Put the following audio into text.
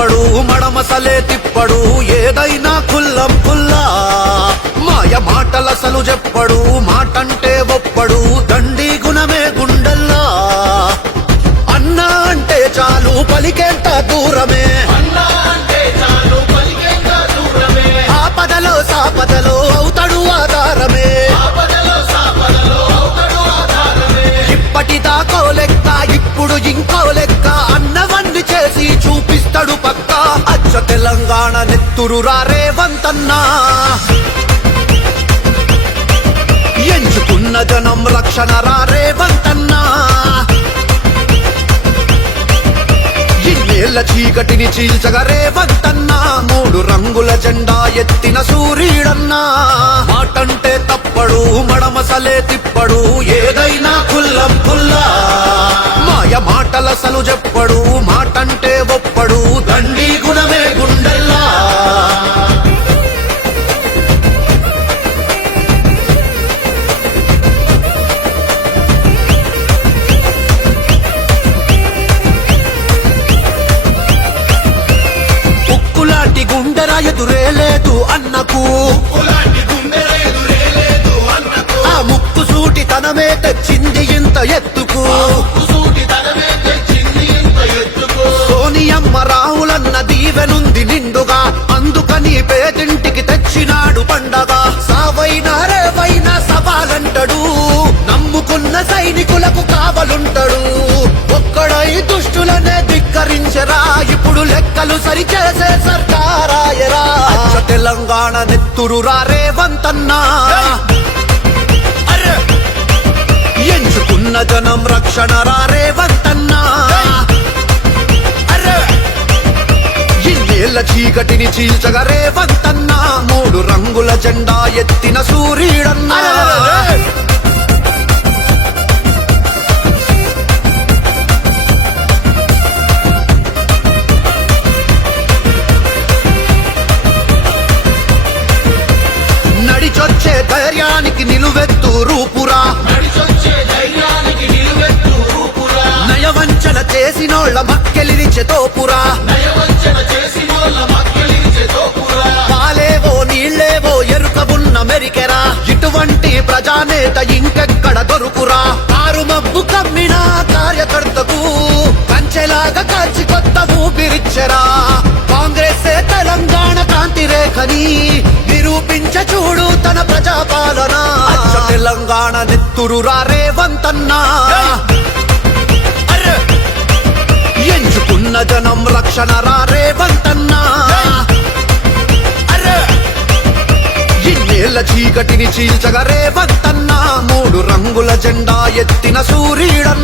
మడమసలే తిప్పడు ఏదైనా కుల్లం కుల్లా. మాయ మాటలసలు చెప్పడు మాటంటే ఒప్పడు దండి గుణమే గుండల్లా. అన్నా అంటే చాలు పలికేంత దూరమే. ఆపదలో సాపదలో అవుతాడు ఆధారమే. ఇప్పటి లెక్క ఇప్పుడు ఇంకో లెక్క. అచ్చ తెలంగాణ నెత్తురు రేవంతన్నా. ఎంచుకున్న జనం రక్షణ రేవంతన్నా. ఇన్నేళ్ళ చీకటిని చీల్చగ రేవంతన్నా. మూడు రంగుల జెండా ఎత్తిన సూర్యుడన్నా మాటంటే తప్పడు మడమసలే తిప్పడు ఏదైనా కుల్లం కుల్లా. మాయ మాటలసలు చెప్పడు తెచ్చింది ఇంత ఎత్తుకు. సోనియమ్మ రాహులన్న దీవెనుంది నిండుగా. అందుకని పేదింటికి తెచ్చినాడు పండగ. సావైనా రేవైనా సవాలంటడు. నమ్ముకున్న సైనికులకు కావలుంటడు. ఒక్కడై దుష్టులనే ధిక్కరించరా. ఇప్పుడు లెక్కలు సరిచేసే సర్కారాయరా. తెలంగాణ నెత్తురు రేవంతన్నా. రక్షణ రేవంతన్నా. ఇన్నేళ్ళ చీకటిని చీల్చగ రేవంతన్నా. మూడు రంగుల జెండా ఎత్తిన సూర్యుడన్నా నడిచొచ్చే ధైర్యానికి చేసినోళ్ళ మక్కెలిరిచె తోపురా. పాలేవో నీళ్ళేవో ఎరుకబున్న మెరికెరా. ఇటువంటి ప్రజానేత ఇంకెక్కడ దొరుకురా? ఆరు మబ్బు కమ్మిన కార్యకర్తకు కంచెలాగా కాచి కొత్త ఊపిరిచ్చరా. కాంగ్రెస్ తెలంగాణ కాంతి రేఖని నిరూపించ చూడు తన ప్రజాపాలన. తెలంగాణ నెత్తురు రేవంతన్నా. జనం రక్షణ రేవంతన్నా ఇన్నేళ్ళ చీకటిని చీల్చగ రేవంతన్నా. మూడు రంగుల జెండా ఎత్తిన ఎత్తి